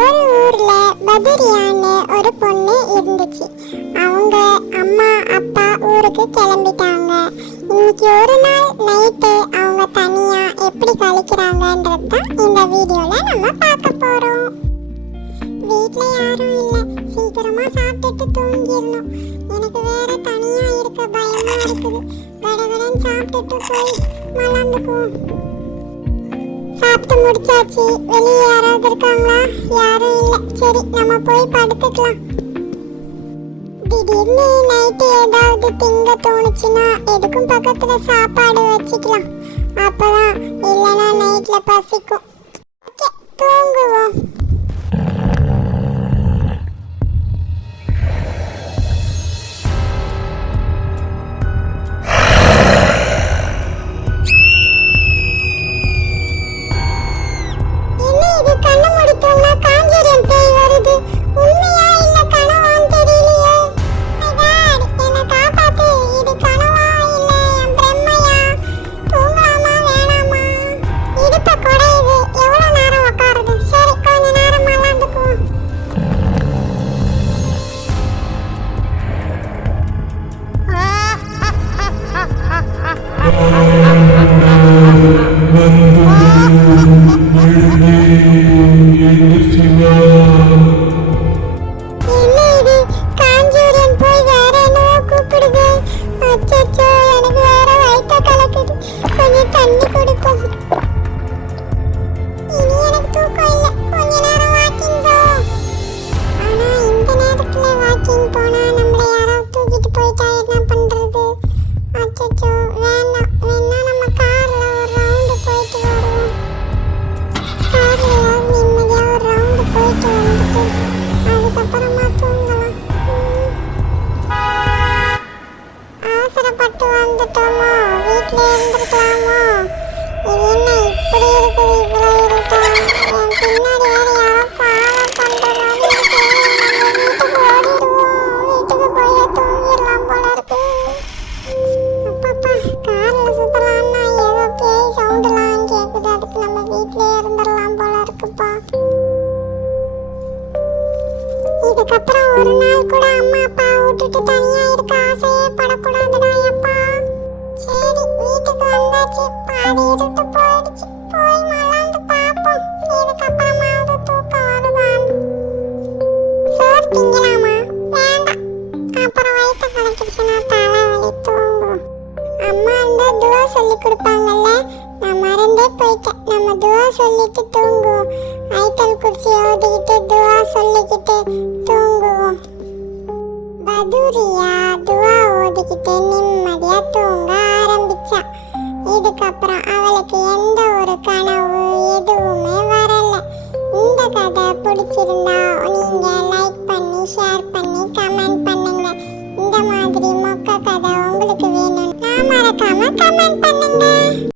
ஒரு ஊர்ல பதுரியான்னு ஒரு பொண்ணு இருந்துச்சு. அவங்க அம்மா அப்பா ஊருக்கு கிளம்பிட்டாங்க. இன்னைக்கு ஒரு நாள் நைட்டு அவங்க தனியா எப்படி கழிக்கிறாங்கன்றது தான் இந்த வீடியோல நம்ம பார்க்க போறோம். வீட்ல யாரும் இல்ல, சீக்கிரமா சாப்பிட்டுட்டு தூங்கிடணும். எனக்கு வேற தனியா இருக்க பயமா இருக்குது. கடகடன் சாப்பிட்டுட்டு போய் மலர்ந்துக்குவோம். சாப்பிட்டு முடிச்சாச்சு. வெளியே யாராவது இருக்காங்களா? யாரும் இல்லை. சரி, நம்ம போய் படுத்துக்கலாம். திடீர்னு நைட்டு ஏதாவது திங்க தோணுச்சுன்னா எதுக்கும் பக்கத்துல சாப்பாடு வச்சுக்கலாம். அப்பதான் இல்லைன்னா நைட்ல பசிக்கும். தூங்குவோம். இதுக்கப்புறம் ஒரு நாள் கூட அம்மா அப்பா விட்டுட்டு தனியா இருக்க ஆசையே படக்கூடாதுடா அப்பா. சரி, வீட்டுக்கு வந்தாச்சு. பாதி இருட்டு போயிடுச்சு. போய் மலாந்து பாப்போம். இதுக்கப்புறமாவது தூக்கம் வருதான். சோறு திங்கலாமா? வேண்டாம். அப்புறம் வயிற்று கலக்கிடுச்சுன்னா தலைவலி. தூங்குவோம். அம்மா இருந்தா துவா சொல்லி கொடுப்பாங்கல்ல, நான் மறந்தே போயிட்டேன். நம்ம துவா சொல்லிட்டு தூங்குவோம். ஐத்தல் குர்சி ஓதிக்கிட்டு துவா சொல்லிக்கிட்டு தூங்குவோம். பதுரியா